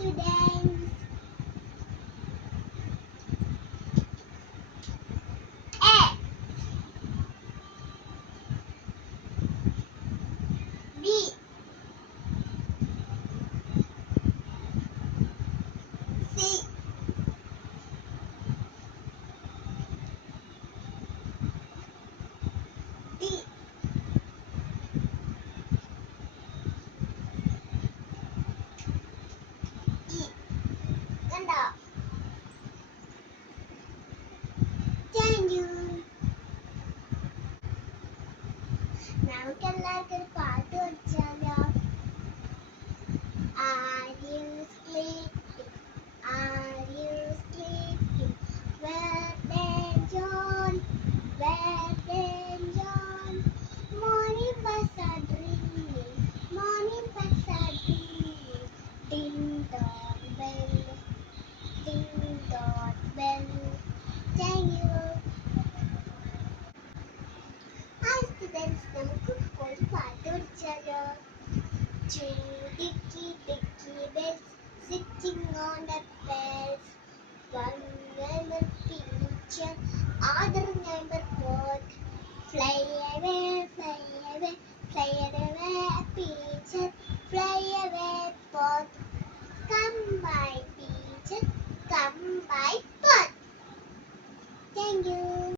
students. A, B, C, D, E. കണ്ടോ? Thank you. നമുക്കെല്ലാവർക്കും ഒരു പാട്ട് പഠിച്ചാലോ? Are you sleeping? Are you sleeping? Where then John? Where then John? Morning bells are ringing. Morning bells are ringing. Ding dong bell. Ding dong bell. Thank you. Hi students, നമുക്ക് ഒരു പാട്ട് പഠിച്ചാലോ? Two dicky dicky bells sitting on the bells. One neighbor picture, other neighbor boat. Fly away